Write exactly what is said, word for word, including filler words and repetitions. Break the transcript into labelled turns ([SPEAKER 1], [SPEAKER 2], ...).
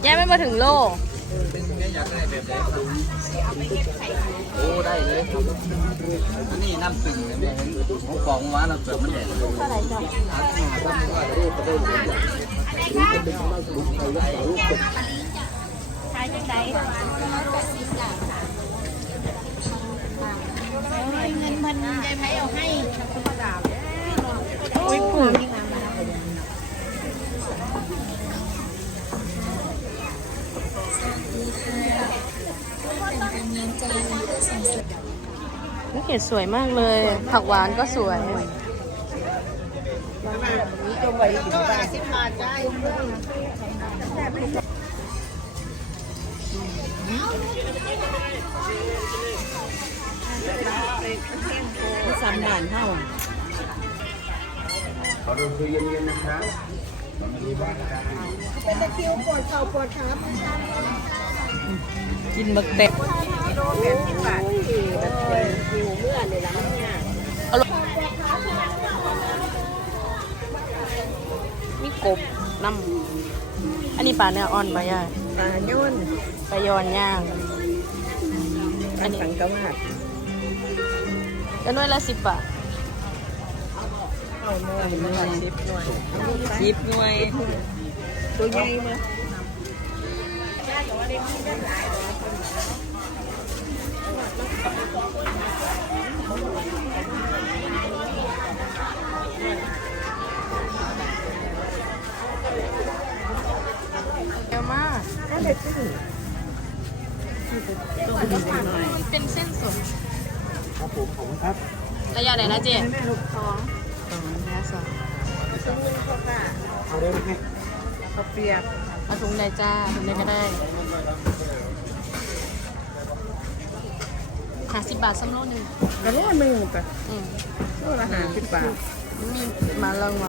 [SPEAKER 1] ย่าไม่มาถึงโล
[SPEAKER 2] อยากได้แบบไหนโอ้ได้เลยอันนี้น้ำตึงเนี่ยผมบอกว่าเราเปิดมันแดดเท่าไหร่จ้ะ
[SPEAKER 1] ขายจังไดเงินพันยายไผ่เอาให้โอ้ยกุ้งนี่เขียนสวยมากเลย ผักหวานก็สวยนี่ตัวใบสิบบาทสิบบาทได้สามบาทเท่า
[SPEAKER 2] ขอดูคือเย็นๆนะครับ
[SPEAKER 3] เป็นตะคิวปวดเข่าปวดขา
[SPEAKER 1] กินบักเต็ด
[SPEAKER 3] โลแปดสิบบาทคิวเมื่อเลยละมันเนี่ย
[SPEAKER 1] มีกบน้ำอันนี้ปลาเนื้ออ่อนปลาย่าง
[SPEAKER 3] ปลาโยน
[SPEAKER 1] ปลายอนย่าง
[SPEAKER 3] อันนี้สังกะวาด
[SPEAKER 1] จะน้อยละสิบบาท
[SPEAKER 3] เอาหน่วยหน่วยสิบหน่วย
[SPEAKER 1] สิบหน่วย
[SPEAKER 3] ตัวใหญ่มั้ย
[SPEAKER 1] เยอะมาก
[SPEAKER 3] น่าจะขึ้น
[SPEAKER 1] เป็นเส้นสด
[SPEAKER 2] ครับผมผมครับ
[SPEAKER 1] ระยะไหนนะเจ๊
[SPEAKER 3] แม่ลูกท้อง
[SPEAKER 1] สองระยะสอง
[SPEAKER 3] ซุ้มเงินเขาค่ะ
[SPEAKER 2] เอาได้ไหม
[SPEAKER 3] เขาเปียก
[SPEAKER 1] เอาถุงใดจ้าถุงใดก็ได้หาสิบบาทสักโลหนึ่ง
[SPEAKER 3] กระโดดหนึ่งปะ
[SPEAKER 1] อืม
[SPEAKER 3] โลละห้าสิบบาท
[SPEAKER 1] มาลองมา